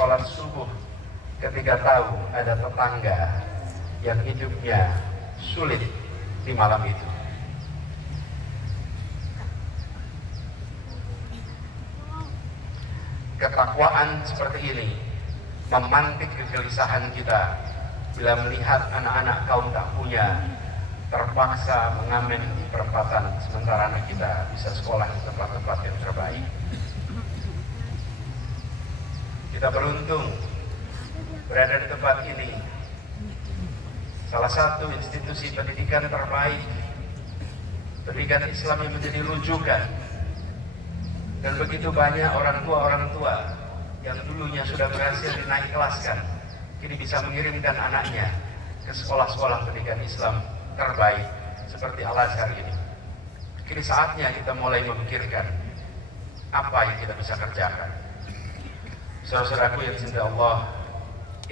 sholat subuh ketika tahu ada tetangga yang hidupnya sulit di malam itu. Ketakwaan seperti ini memantik kegelisahan kita bila melihat anak-anak kaum tak punya terpaksa mengamen di perempatan, sementara anak kita bisa sekolah di tempat-tempat yang terbaik. Kita beruntung berada di tempat ini, salah satu institusi pendidikan terbaik, pendidikan Islam yang menjadi rujukan. Dan begitu banyak orang tua yang dulunya sudah berhasil dinaik kelaskan, kini bisa mengirimkan anaknya ke sekolah-sekolah pendidikan Islam terbaik seperti Al-Azhar ini. Kini saatnya kita mulai memikirkan apa yang kita bisa kerjakan. Saudaraku yang cinta Allah,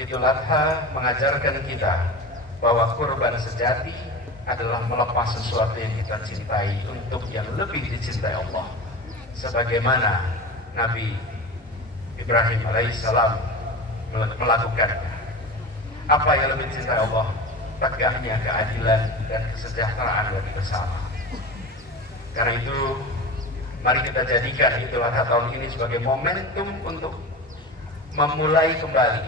Idul Adha mengajarkan kita bahwa kurban sejati adalah melepas sesuatu yang kita cintai untuk yang lebih dicintai Allah. Sebagaimana Nabi Ibrahim alaihissalam melakukannya. Apa yang lebih dicintai Allah? Tegaknya keadilan dan kesejahteraan bagi bersama. Karena itu, mari kita jadikan Idul Adha tahun ini sebagai momentum untuk memulai kembali.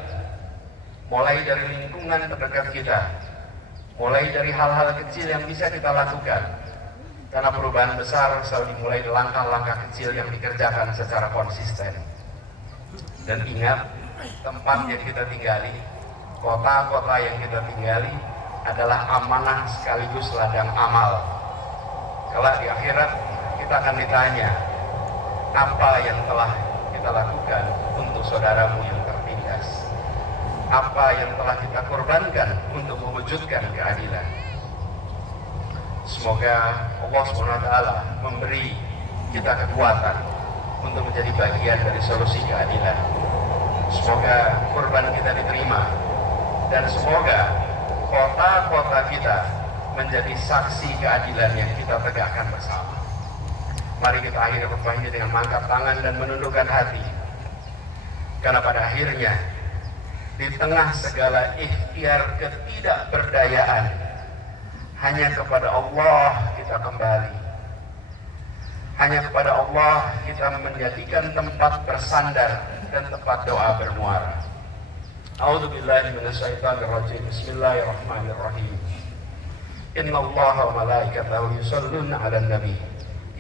Mulai dari lingkungan terdekat kita, mulai dari hal-hal kecil yang bisa kita lakukan. Karena perubahan besar selalu dimulai dari langkah-langkah kecil yang dikerjakan secara konsisten. Dan ingat, tempat yang kita tinggali, kota-kota yang kita tinggali adalah amanah sekaligus ladang amal. Kalau di akhirat kita akan ditanya, apa yang telah kita lakukan untuk saudaramu yang tertindas? Apa yang telah kita korbankan untuk mewujudkan keadilan? Semoga Allah SWT memberi kita kekuatan untuk menjadi bagian dari solusi keadilan. Semoga kurban kita diterima, dan semoga kota-kota kita menjadi saksi keadilan yang kita tegakkan bersama. Mari kita akhiri khutbah ini dengan mengangkat tangan dan menundukkan hati. Karena pada akhirnya, di tengah segala ikhtiar ketidakberdayaan, hanya kepada Allah kita kembali. Hanya kepada Allah kita menjadikan tempat bersandar dan tempat doa bermuara. A'udzubillahi minasyaitonirrajim. Bismillahirrahmanirrahim. Innallaha wa malaikatahu yusholluna 'alan nabi.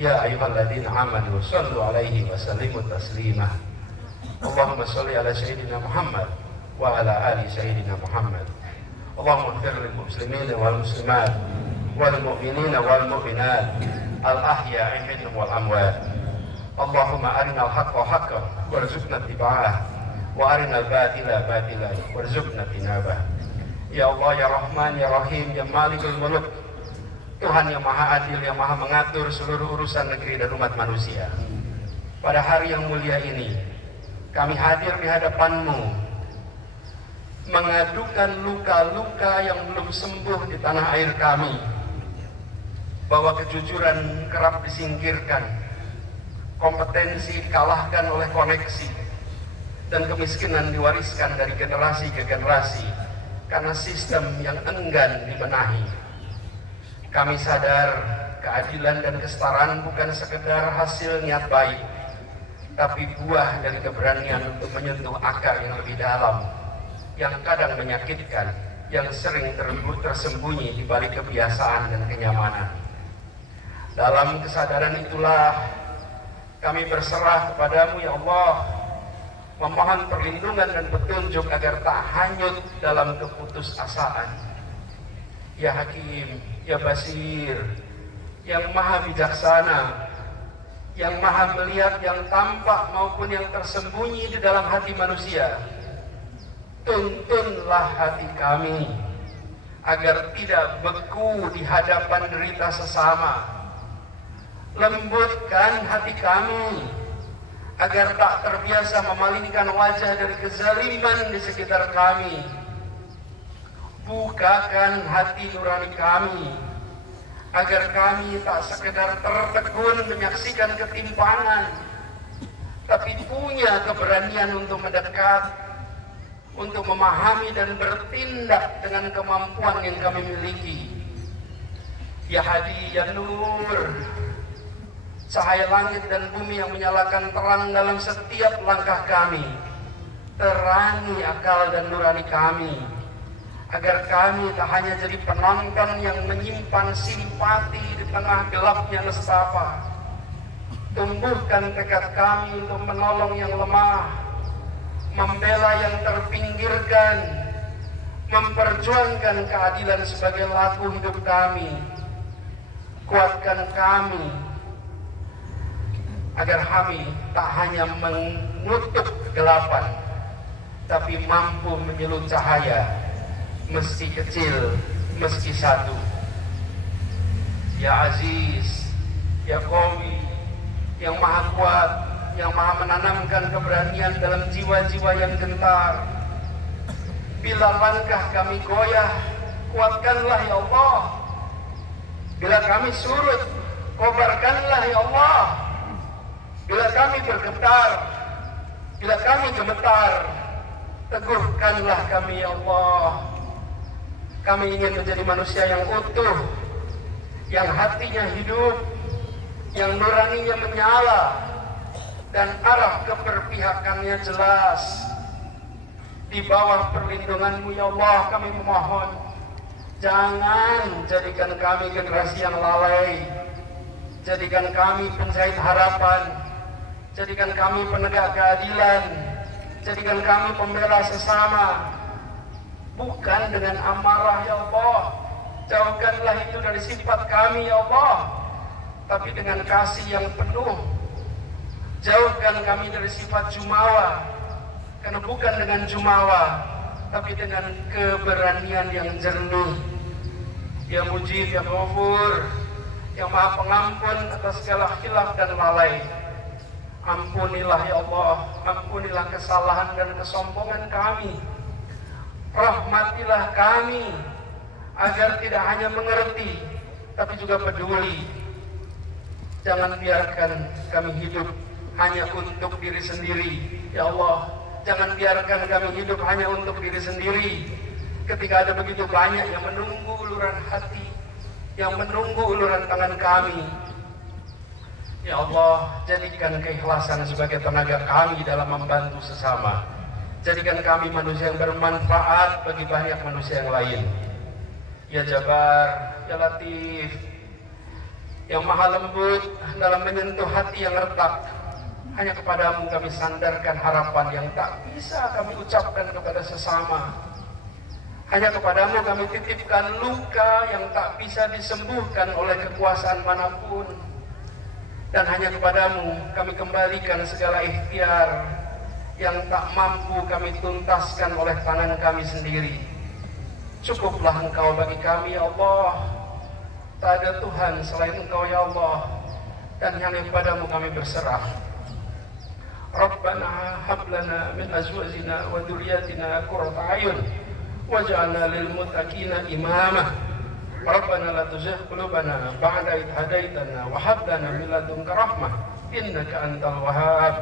Ya ayyuhalladzina amanu shallu 'alaihi wa sallimu taslima. Allahumma shalli 'ala sayyidina Muhammad wa 'ala ali sayyidina Muhammad. Allahumma ighfir lil muslimin wal muslimat wal mu'minina wal mu'minat al ahya'i minhum wal amwat. Allahumma arinal haqqa haqqan warzuqna ittiba'ah wa arinal batila batilan warzuqna tinabah. Ya Allah, ya Rahman, ya Rahim, ya Malikul Muluk, Tuhan yang Maha Adil, yang Maha mengatur seluruh urusan negeri dan umat manusia. Pada hari yang mulia ini, kami hadir di hadapan-Mu mengadukan luka-luka yang belum sembuh di tanah air kami, bahwa kejujuran kerap disingkirkan, kompetensi dikalahkan oleh koneksi, dan kemiskinan diwariskan dari generasi ke generasi karena sistem yang enggan dibenahi. Kami sadar keadilan dan kesetaraan bukan sekedar hasil niat baik, tapi buah dari keberanian untuk menyentuh akar yang lebih dalam, yang kadang menyakitkan, yang sering tersembunyi di balik kebiasaan dan kenyamanan. Dalam kesadaran itulah kami berserah kepadamu ya Allah, memohon perlindungan dan petunjuk agar tak hanyut dalam keputusasaan. Ya Hakim, ya Basir, yang Maha Bijaksana, yang Maha melihat yang tampak maupun yang tersembunyi di dalam hati manusia, tuntunlah hati kami agar tidak beku di hadapan derita sesama. Lembutkan hati kami agar tak terbiasa memalingkan wajah dari kezaliman di sekitar kami. Bukakan hati nurani kami agar kami tak sekedar tertegun menyaksikan ketimpangan, tapi punya keberanian untuk mendekat, untuk memahami dan bertindak dengan kemampuan yang kami miliki. Ya Hadi, Ya Nur, cahaya langit dan bumi yang menyalakan terang dalam setiap langkah kami. Terangi akal dan nurani kami, agar kami tak hanya jadi penonton yang menyimpan simpati di tengah gelapnya nestapa. Tumbuhkan tekad kami untuk menolong yang lemah, membela yang terpinggirkan, memperjuangkan keadilan sebagai laku hidup kami. Kuatkan kami agar kami tak hanya mengutuk kegelapan, tapi mampu menyulut cahaya, meski kecil, meski satu. Ya Aziz, Ya Qawi, yang maha kuat, yang maha menanamkan keberanian dalam jiwa-jiwa yang gentar. Bila langkah kami goyah, kuatkanlah ya Allah. Bila kami surut, kobarkanlah ya Allah. Bila kami bergetar, bila kami gemetar, teguhkanlah kami ya Allah. Kami ingin menjadi manusia yang utuh, yang hatinya hidup, yang nuraninya menyala, dan arah keberpihakannya jelas. Di bawah perlindungan-Mu ya Allah kami memohon, jangan jadikan kami generasi yang lalai, jadikan kami penjahit harapan, jadikan kami penegak keadilan, jadikan kami pembela sesama, bukan dengan amarah ya Allah. Jauhkanlah itu dari sifat kami ya Allah, tapi dengan kasih yang penuh. Jauhkan kami dari sifat jumawa, karena bukan dengan jumawa, tapi dengan keberanian yang jernih. Ya Mujib, Ya Ghafur, yang maha pengampun atas segala khilaf dan lalai. Ampunilah ya Allah, ampunilah kesalahan dan kesombongan kami. Rahmatilah kami, agar tidak hanya mengerti, tapi juga peduli. Jangan biarkan kami hidup hanya untuk diri sendiri. Ya Allah, jangan biarkan kami hidup hanya untuk diri sendiri. Ketika ada begitu banyak yang menunggu uluran hati, yang menunggu uluran tangan kami. Ya Allah, jadikan keikhlasan sebagai tenaga kami dalam membantu sesama. Jadikan kami manusia yang bermanfaat bagi banyak manusia yang lain. Ya Jabar, Ya Latif, yang maha lembut dalam menyentuh hati yang retak. Hanya kepadamu kami sandarkan harapan yang tak bisa kami ucapkan kepada sesama. Hanya kepadamu kami titipkan luka yang tak bisa disembuhkan oleh kekuasaan manapun. Dan hanya kepadamu kami kembalikan segala ikhtiar yang tak mampu kami tuntaskan oleh tangan kami sendiri. Cukuplah Engkau bagi kami ya Allah. Tak ada Tuhan selain Engkau ya Allah, dan hanya kepadamu kami berserah. Rabbana hab lana min azwajina wa dzurriyyatina qurrata a'yun waj'alna lil muttaqina imama. Rabbana la tuzigh qulubana ba'da idh hadaitana wa hab lana min ladunka rahmah innaka antal wahhab.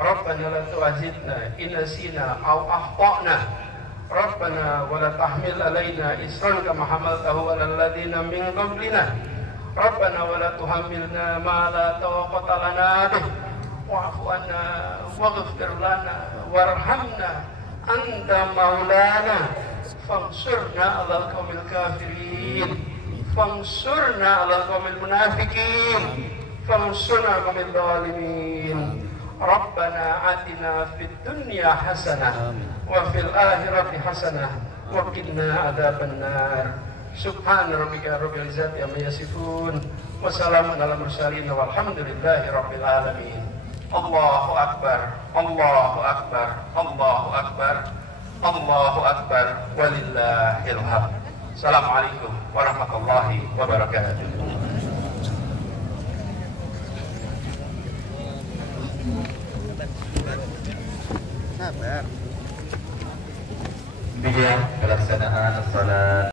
Rabbana la tu'akhidhna in nasina aw akhtana. Rabbana wa la tahmil alaina isran kama hamaltahu 'alal ladzina min qablina. Rabbana wa la tuhammilna ma la taqata lana bih wa'fu 'anna waghfir lana warhamna anta maulana fansurna 'alal qaumil kafirin fansurna 'alal qaumil munafiqin fansurna 'alal qaumil zalimin. Rabbana atina fid dunya hasanah wa fil akhirati hasanah wa qina adzabannar. Subhana rabbika rabbil izzati amma yasifun wa salamun alal mursalin walhamdulillahi rabbil alamin. Allahu akbar, Allahu akbar, Allahu akbar, Allahu akbar, walillahil hamd. Assalamualaikum warahmatullahi wabarakatuh. Demikian pelaksanaan salat